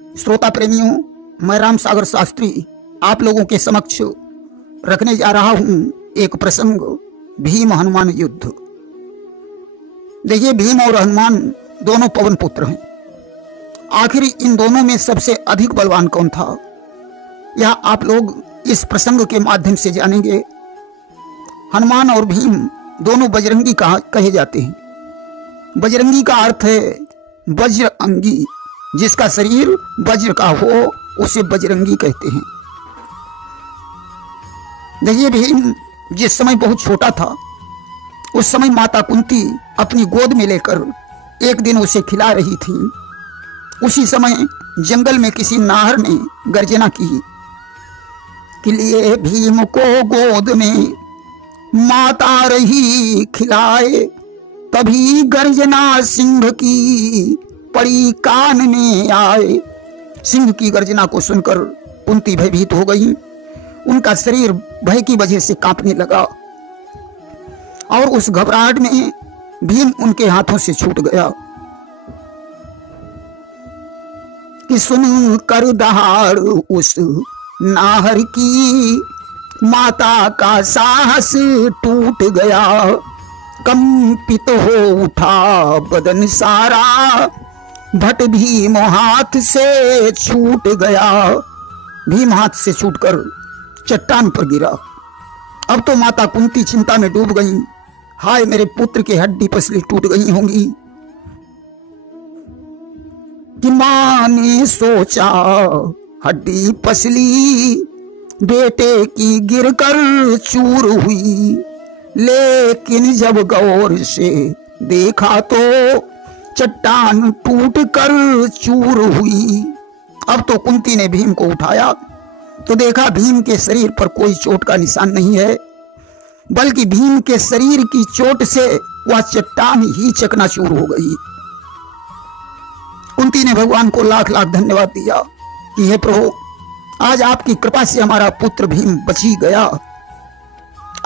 श्रोता प्रेमियों, मैं राम सागर शास्त्री आप लोगों के समक्ष रखने जा रहा हूं एक प्रसंग, भीम हनुमान युद्ध। देखिए, भीम और हनुमान दोनों पवन पुत्र हैं। आखिर इन दोनों में सबसे अधिक बलवान कौन था, यह आप लोग इस प्रसंग के माध्यम से जानेंगे। हनुमान और भीम दोनों बजरंगी कहे जाते हैं। बजरंगी का अर्थ है वज्र अंगी, जिसका शरीर वज्र का हो उसे बजरंगी कहते हैं। देखिए, भीम जिस समय बहुत छोटा था उस समय माता कुंती अपनी गोद में लेकर एक दिन उसे खिला रही थी। उसी समय जंगल में किसी नाहर ने गर्जना की कि लिए भीम को गोद में माता रही खिलाए, तभी गर्जना सिंह की पड़ी कान में आए। सिंह की गर्जना को सुनकर कुंती भयभीत हो गई। उनका शरीर भय की वजह से कांपने लगा और उस घबराहट में भीम उनके हाथों से छूट गया कि सुन कर दहाड़ उस नाहर की माता का साहस टूट गया। कंपित हो उठा बदन सारा, भट भीम हाथ से छूट गया। भीम हाथ से छूटकर चट्टान पर गिरा। अब तो माता कुंती चिंता में डूब गईं। हाय, मेरे पुत्र की हड्डी पसली टूट गई होंगी। कि मां ने सोचा हड्डी पसली बेटे की गिरकर चूर हुई, लेकिन जब गौर से देखा तो चट्टान टूट कर चूर हुई। अब तो कुंती ने भीम को उठाया तो देखा भीम के शरीर पर कोई चोट का निशान नहीं है, बल्कि भीम के शरीर की चोट से वह चट्टान ही चकनाचूर हो गई। कुंती ने भगवान को लाख लाख धन्यवाद दिया कि हे प्रभु, आज आपकी कृपा से हमारा पुत्र भीम बची गया।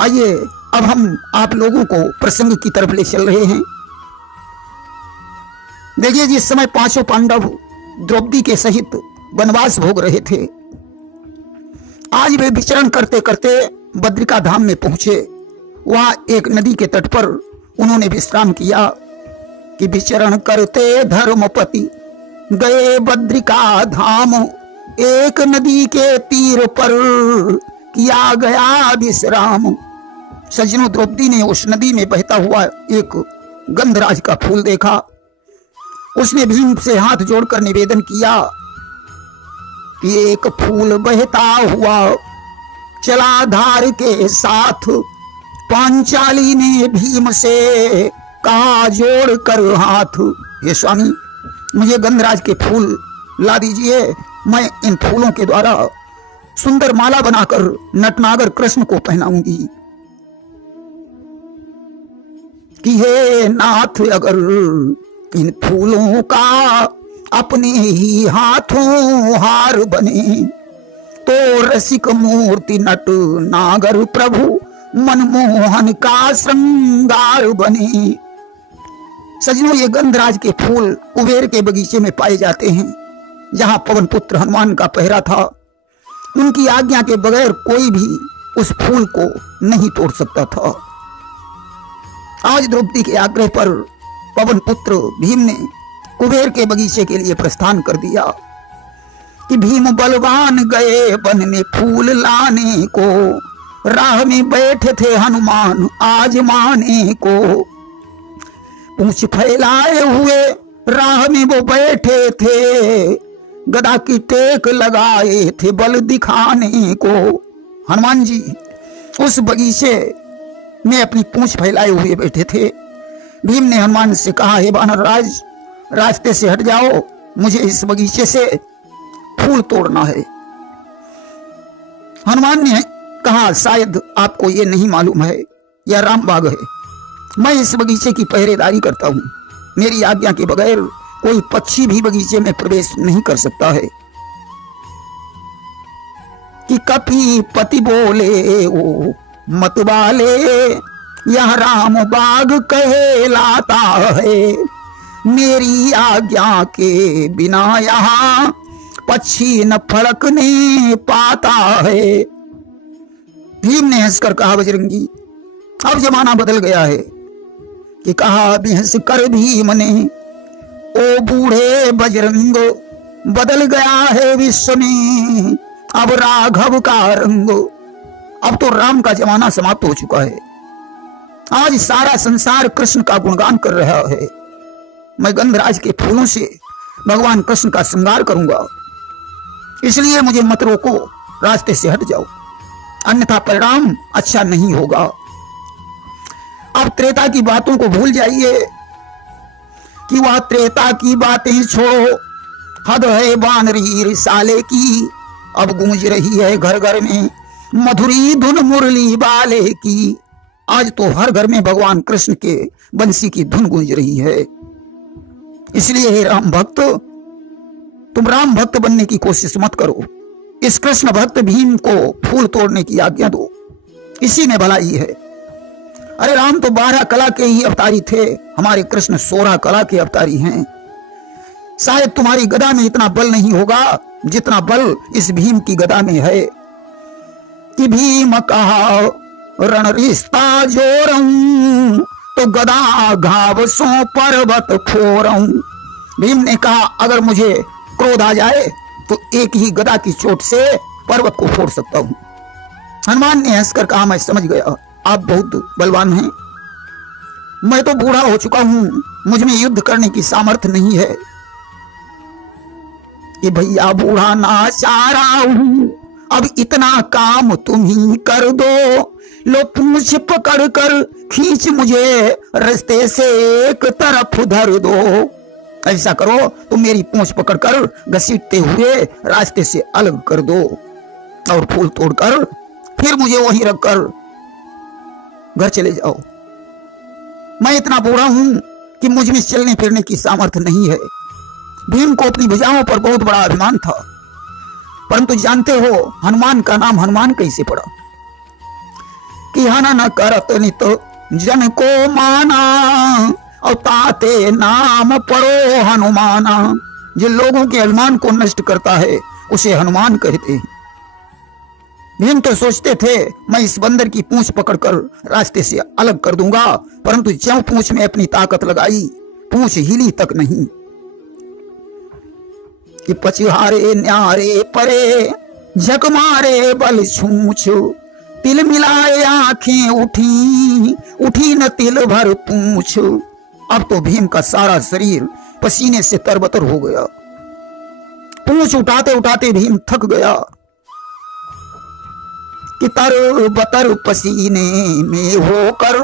आइए अब हम आप लोगों को प्रसंग की तरफ ले चल रहे हैं। देखिए, जिस समय पांचों पांडव द्रौपदी के सहित वनवास भोग रहे थे, आज वे विचरण करते करते बद्रिका धाम में पहुंचे। वहां एक नदी के तट पर उन्होंने विश्राम किया कि विचरण करते धर्मपति गए बद्रिका धाम, एक नदी के तीर पर किया गया विश्राम। सज्जनों, द्रौपदी ने उस नदी में बहता हुआ एक गंधराज का फूल देखा। उसने भीम से हाथ जोड़कर निवेदन किया कि एक फूल बहता हुआ चला धार के साथ, पांचाली ने भीम से कहा जोड़ कर हाथ। हे स्वामी, मुझे गंधराज के फूल ला दीजिए, मैं इन फूलों के द्वारा सुंदर माला बनाकर नटनागर कृष्ण को पहनाऊंगी। कि हे नाथ, अगर इन फूलों का अपने ही हाथों हार बने, तो रसिक मूर्ति नट नागर प्रभु मनमोहन का श्रृंगार बने। सजनों, ये गंधराज के फूल कुबेर के बगीचे में पाए जाते हैं, जहां पवन पुत्र हनुमान का पहरा था। उनकी आज्ञा के बगैर कोई भी उस फूल को नहीं तोड़ सकता था। आज द्रौपदी के आग्रह पर पवन पुत्र भीम ने कुबेर के बगीचे के लिए प्रस्थान कर दिया कि भीम बलवान गए वन में फूल लाने को, राह में बैठे थे हनुमान आजमाने को। पूंछ फैलाए हुए राह में वो बैठे थे, गदा की टेक लगाए थे बल दिखाने को। हनुमान जी उस बगीचे में अपनी पूंछ फैलाए हुए बैठे थे। भीम ने हनुमान से कहा, हे वानर राज, रास्ते से हट जाओ, मुझे इस बगीचे से फूल तोड़ना है। हनुमान ने कहा, शायद आपको ये नहीं मालूम है, यह रामबाग है। मैं इस बगीचे की पहरेदारी करता हूं। मेरी आज्ञा के बगैर कोई पक्षी भी बगीचे में प्रवेश नहीं कर सकता है। कि कपि पति बोले ओ मतवाले, यह राम बाग कहलाता है। मेरी आज्ञा के बिना यहाँ पक्षी न फड़कने पाता है। भीम ने हंसकर कहा, बजरंगी अब जमाना बदल गया है। कि कहा बेहस कर भीम ने, ओ बूढ़े बजरंग, बदल गया है विश्व में अब राघव का रंग। अब तो राम का जमाना समाप्त हो चुका है। आज सारा संसार कृष्ण का गुणगान कर रहा है। मैं गंधराज के फूलों से भगवान कृष्ण का श्रृंगार करूंगा, इसलिए मुझे मत रोको, रास्ते से हट जाओ, अन्यथा परिणाम अच्छा नहीं होगा। अब त्रेता की बातों को भूल जाइए कि वह त्रेता की बातें छोड़ो। हद है बानरी रिसाले की, अब गूंज रही है घर घर में मधुरी धुन मुरली बाले की। आज तो हर घर में भगवान कृष्ण के बंसी की धुन गूंज रही है। इसलिए हे राम भक्त, तुम राम भक्त बनने की कोशिश मत करो। इस कृष्ण भक्त भीम को फूल तोड़ने की आज्ञा दो, इसी में भलाई है। अरे राम तो 12 कला के ही अवतारी थे, हमारे कृष्ण 16 कला के अवतारी हैं। शायद तुम्हारी गदा में इतना बल नहीं होगा जितना बल इस भीम की गदा में है। कि भीम कहा रण रिश्ता जोरऊं, तो गदा घाव सो पर्वत फोरऊं। भीम ने कहा अगर मुझे क्रोध आ जाए तो एक ही गदा की चोट से पर्वत को फोड़ सकता हूं। हनुमान ने हंसकर कहा, मैं समझ गया, आप बहुत बलवान हैं। मैं तो बूढ़ा हो चुका हूं, मुझ में युद्ध करने की सामर्थ्य नहीं है। कि भैया बूढ़ा ना चारा हूं, अब इतना काम तुम ही कर दो। लो पूंछ पकड़ कर खींच मुझे रास्ते से एक तरफ धर दो। ऐसा करो, तुम मेरी पूंछ पकड़कर घसीटते हुए रास्ते से अलग कर दो और फूल तोड़कर फिर मुझे वहीं रखकर घर चले जाओ। मैं इतना बूढ़ा हूं कि मुझ में चलने फिरने की सामर्थ्य नहीं है। भीम को अपनी भुजाओं पर बहुत बड़ा अभिमान था, परंतु जानते हो हनुमान का नाम हनुमान कैसे पड़ा? कि हन न करत नित जन को माना, और ताते नाम पड़ो हनुमाना। जिन लोगों के अभिमान को नष्ट करता है उसे हनुमान कहते हैं। भीम तो सोचते थे मैं इस बंदर की पूंछ पकड़कर रास्ते से अलग कर दूंगा, परंतु ज्यों पूंछ में अपनी ताकत लगाई पूंछ हिली तक नहीं। कि पछुहारे न्यारे परे झक मारे बल छूछ, तिल मिलाए आंखें उठी उठी न तिल भर पूंछ। अब तो भीम का सारा शरीर पसीने से तरबतर हो गया। पूंछ उठाते उठाते भीम थक गया। कि तर बतर पसीने में होकर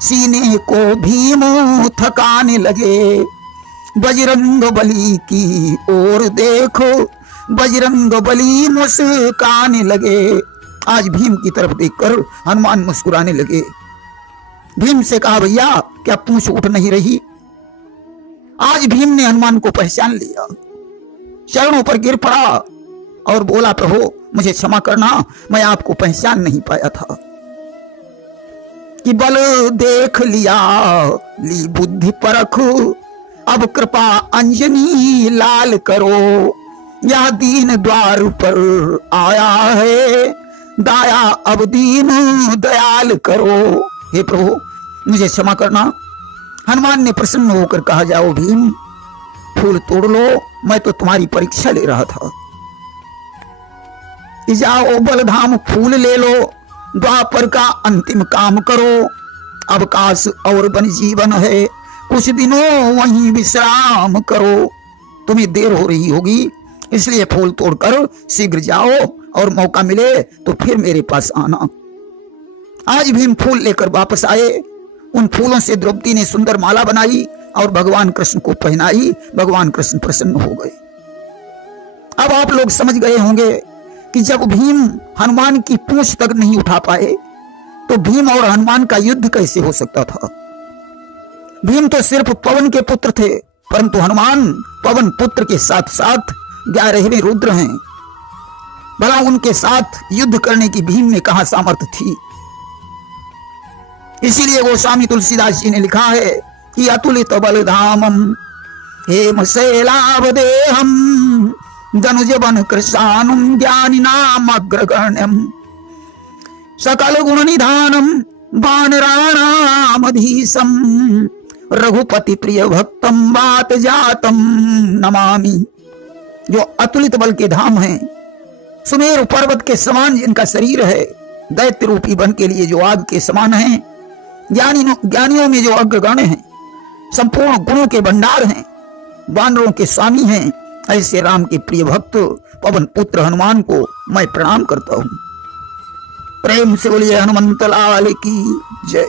सीने को भीम थकाने लगे। बजरंग बली की ओर देखो, बजरंग बली मुस्काने लगे। आज भीम की तरफ देखकर हनुमान मुस्कुराने लगे। भीम से कहा भैया क्या पूंछ उठ नहीं रही? आज भीम ने हनुमान को पहचान लिया, चरणों पर गिर पड़ा और बोला प्रभु मुझे क्षमा करना, मैं आपको पहचान नहीं पाया था। कि बल देख लिया ली बुद्धि परख, अब कृपा अंजनी लाल करो। यह दीन द्वार पर आया है, दाया अब दीन दयाल करो। हे प्रभु मुझे क्षमा करना। हनुमान ने प्रसन्न होकर कहा जाओ भीम फूल तोड़ लो, मैं तो तुम्हारी परीक्षा ले रहा था। कि जाओ बलधाम फूल ले लो, द्वापर का अंतिम काम करो। अवकाश और वन जीवन है, कुछ दिनों वहीं विश्राम करो। तुम्हें देर हो रही होगी इसलिए फूल तोड़कर शीघ्र जाओ और मौका मिले तो फिर मेरे पास आना। आज भीम फूल लेकर वापस आए। उन फूलों से द्रौपदी ने सुंदर माला बनाई और भगवान कृष्ण को पहनाई। भगवान कृष्ण प्रसन्न हो गए। अब आप लोग समझ गए होंगे कि जब भीम हनुमान की पूंछ तक नहीं उठा पाए तो भीम और हनुमान का युद्ध कैसे हो सकता था। भीम तो सिर्फ पवन के पुत्र थे, परंतु हनुमान पवन पुत्र के साथ साथ 11वें रुद्र हैं। भला उनके साथ युद्ध करने की भीम में कहां सामर्थ्य थी। इसीलिए गोस्वामी तुलसीदास जी ने लिखा है कि अतुलित बलधामम हेम शैलावदेहम धनुज बन कृशानुम ज्ञानी नाम अग्रगण्यम सकल गुण निधानम वानराणामधीशम रघुपति प्रिय भक्तम वात जातम नमामि। जो अतुलित बल के धाम हैं, सुमेरु पर्वत के समान जिनका शरीर है, दैत्य रूपी वन के लिए जो आग के समान हैं, ज्ञानियों में जो अग्रगण्य हैं, संपूर्ण गुणों के भंडार हैं, वानरों के स्वामी हैं, ऐसे राम के प्रिय भक्त पवन पुत्र हनुमान को मैं प्रणाम करता हूं। प्रेम से बोलिए हनुमंत लाल की जय।